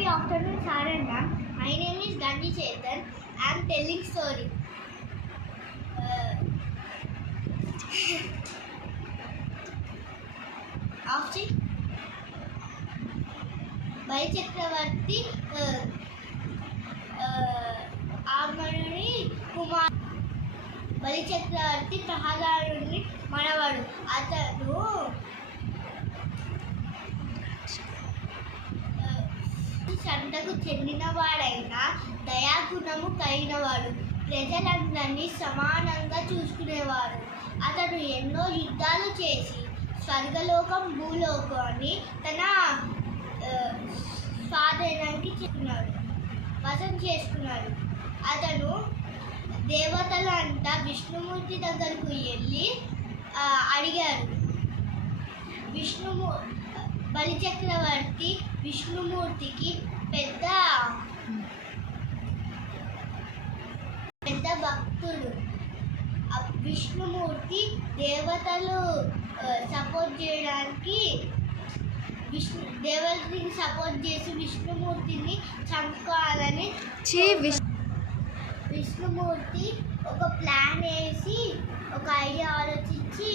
Happy afternoon, sir and ma'am. My name is Ganji Chetan. I am telling story. After బలి చక్రవర్తి ఆమరుని కుమార్ బలి చక్రవర్తి ప్రహ్లాదుని మనవడు. అతడు శ్రద్ధకు చెందినవాడైన దయాగుణము కలిగినవాడు. ప్రజలందరినీ సమానంగా చూసుకునేవాడు. అతడు ఎన్నో యుద్ధాలు చేసి స్వర్గలోకం భూలోకాన్ని తన స్వాధీనానికి వశం చేసుకున్నాడు. అతను దేవతలంతా విష్ణుమూర్తి దగ్గరకు వెళ్ళి అడిగారు. బలి చక్రవర్తి విష్ణుమూర్తికి పెద్ద భక్తుడు. విష్ణుమూర్తి దేవతలు సపోర్ట్ చేయడానికి దేవతని సపోర్ట్ చేసి విష్ణుమూర్తిని చంపాలని విష్ణుమూర్తి ఒక ప్లాన్ వేసి ఒక ఐడియా ఆలోచించి